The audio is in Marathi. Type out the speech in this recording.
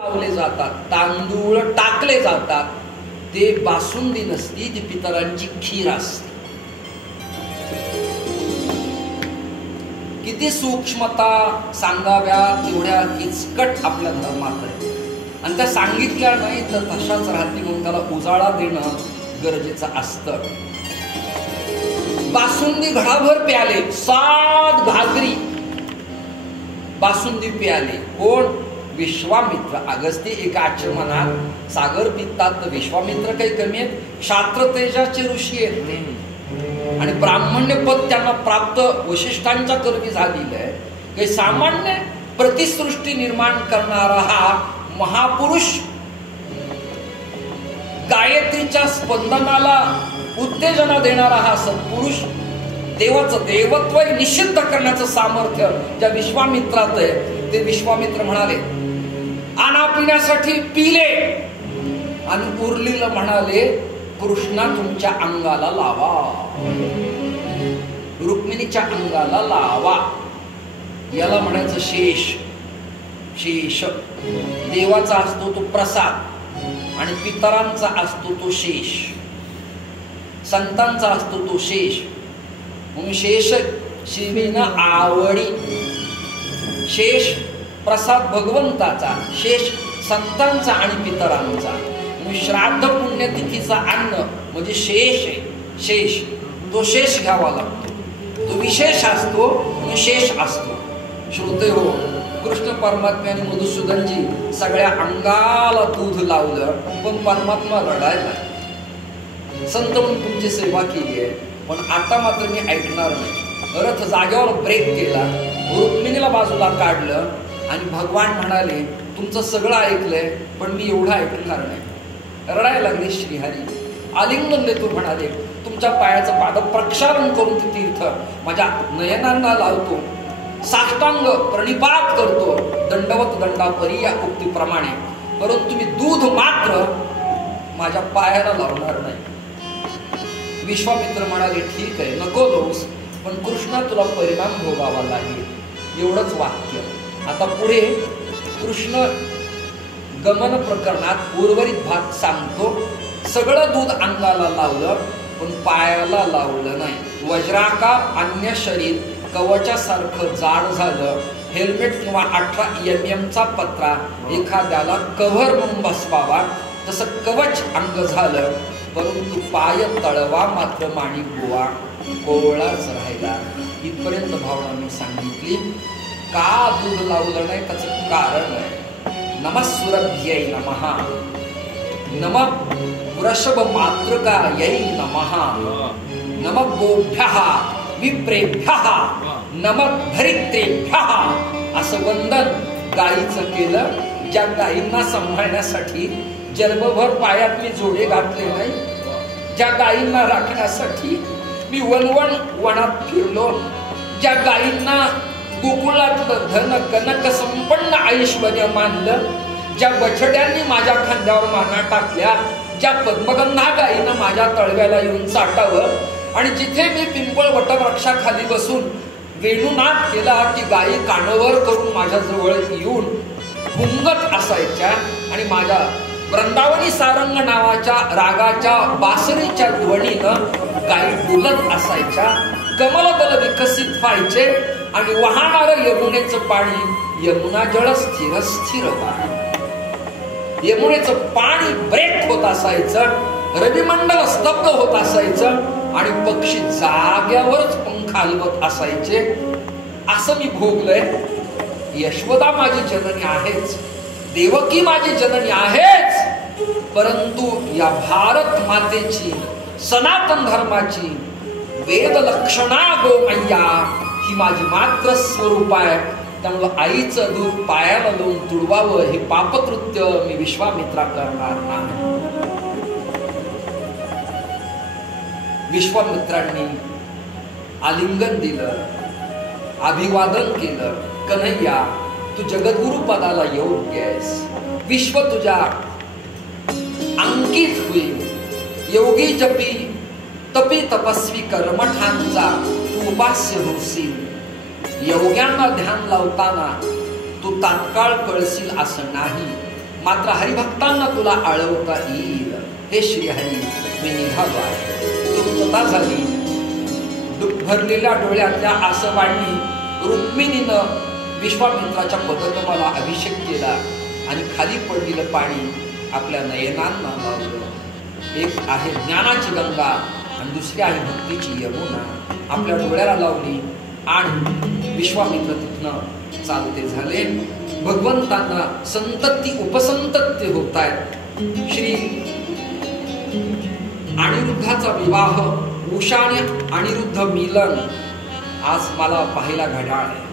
लावले जातात, तांदूळ टाकले जातात, ते बासुंदी नसती, ती पितरांची खीर असते. किती सूक्ष्मता सांगाव्या तेवढ्या किचकट आपल्या धर्मात आहे, आणि त्या सांगितल्या नाही तर तशाच राहते, म्हणून त्याला उजाळा देणं गरजेचं असतं. बासुंदी घडाभर प्याले, 7 घागरी बासुंदी प्याले. कोण? विश्वामित्र. अगस्ती एका आचमनात सागर पितात, तर विश्वामित्र काही कमी आहेत? क्षात्र तेजाचे ऋषी आहेत ते, आणि ब्राह्मण्य पद त्यांना प्राप्त वशिष्ठांच्या कर्मी झालेलं आहे. काही सामान्य प्रतिसृष्टी निर्माण करणारा हा महापुरुष, गायत्रीच्या स्पंदनाला उत्तेजना देणारा हा सत्पुरुष, देवाचं देवत्व निषिद्ध करण्याचं सामर्थ्य ज्या विश्वामित्रात आहे, ते विश्वामित्र म्हणाले आना पिण्यासाठी पिले, आणि उरलेलं म्हणाले कृष्णा तुमच्या अंगाला लावा, रुक्मिणीच्या अंगाला लावा. याला म्हणायचं शेष. शेष देवाचा असतो तो प्रसाद, आणि पितरांचा असतो तो शेष, संतांचा असतो तो शेष. म्हणून शेष शिवीनं आवडी. शेष प्रसाद भगवंताचा, शेष संतांचा आणि पितरांचा. श्राद्ध पुण्यतिथीचा अन्न म्हणजे शेष आहे. शेष तो शेष घ्यावा लागतो, तो विशेष असतो म्हणून शेष असतो. श्रोते हो, कृष्ण परमात्म्याने मधुसूदनजी सगळ्या अंगाला दूध लावलं, पण परमात्मा रडायला. संत म्हणून तुमची सेवा केली आहे, पण आता मात्र मी ऐकणार नाही. रथ जागेवर ब्रेक केला, रुक्मिणीला बाजूला काढलं, आणि भगवान म्हणाले तुमचं सगळं ऐकलंय, पण मी एवढं ऐकणार नाही. रडायला लागले श्रीहरी. आलिंगन देतो म्हणाले तुमच्या पायाचं पाद प्रक्षालन करून ते तीर्थ माझ्या नयनांना लावतो, साष्टांग प्रणिपात करतो, दंडवत दंडापरी या उक्तीप्रमाणे, परंतु मी दूध मात्र माझ्या पायाला लावणार नाही. विश्वामित्र म्हणाले ठीक आहे, नको दोस, पण कृष्णा तुला परिणाम भोगावा लागेल. एवढंच वाक्य. आता पुढे कृष्ण गमन प्रकरणात उर्वरित भाग सांगतो. सगळं दूध अंगाला लावलं, पण पायाला लावलं नाही. वज्राकार अन्य शरीर कवचासारखं जाड झालं. हेल्मेट किंवा 18 mm चा पत्रा एखाद्याला कव्हर म्हणून बसवावा तसं कवच अंग झालं, परंतु पाय तळवा मात्र माणिक गोवा कोवळाच राहिला. इथपर्यंत भावना मी सांगितली. का दूध लावलं नाही त्याचं कारण आहे. नमः सुरभ्यै नमः, नमः वृषभ मातृकायै नमः, नमः गोभ्यः विप्रेभ्यः, नमः धरित्रेभ्यः. असं वंदन गायीचं केलं. ज्या गायींना सांभाळण्यासाठी जन्मभर पायात मी जोडे घातले नाही, ज्या गायींना राखण्यासाठी मी वनात फिरलो, ज्या गायींना गोकुळातलं धन कनक संपन्न ऐश्वर्य मानलं, ज्या बछड्यांनी माझ्या खांद्यावर माना टाकल्या, ज्या पद्मगंधा गायीनं माझ्या तळव्याला येऊन चाटावं, आणि जिथे मी पिंपळ वटवृक्षाखाली बसून वेणुनाद केला की गायी कानवर करून माझ्या जवळ येऊन घुंगत असायच्या, आणि माझ्या वृंदावनी सारंग नावाच्या रागाच्या बासरीच्या ध्वनीनं गायी डुलत असायच्या. कमलदल विकसित व्हायचे, आणि वाहणारं यमुनेचं पाणी यमुना जळ स्थिर स्थिर व्हाय. यमुनेचं पाणी ब्रेक होत असायचं, रविमंडल स्तब्ध होत असायचं, आणि पक्षी जाग्यावरच पंख हलवत असायचे. असं मी भोगलंय. यशोदा माझी जननी आहेच, देवकी माझी जननी आहेच, परंतु या भारत मातेची सनातन धर्माची वेद लक्षणा गोमय्या ही माझी मात्र स्वरूप आहे. त्यामुळं आईचं दूध पायाला लावून तुडवावं हे पापकृत्य मी विश्वामित्रा करणार नाही. विश्वामित्रांनी आलिंगन दिलं, अभिवादन केलं. कन्हैया तू जगद्गुरु पदाला योग्य आहेस, विश्व तुझ्या अंकित होईल. योगी जपी तपी तपस्वी कर्मठांचा तू उपास्य होशील. योग्यांना ध्यान लावताना तू तात्काळ कळशील असं नाही. मात्र हरिभक्तांना तुला आळवता येईल. हे श्रीहरी, मी निघालो आहे. तृप्तता झाली. दुःख भरलेल्या डोळ्यातल्या आसवांनी रुक्मिणीनं विश्वामित्राच्या पदकमला अभिषेक केला आणि खाली पडलेलं पाणी आपल्या नयनांना लावलं. एक आहे ज्ञानाची गंगा आणि दुसरी आहे भक्तीची यमुना. आपल्या डोळ्याला लावली आणि विश्वामित्र तिथनं चालते झाले. भगवंतांना संतती उपसंतत्य होत आहेत. श्री अनिरुद्धाचा विवाह, उषा आणि अनिरुद्ध मिलन आज मला पाहायला घड्याळ आहे.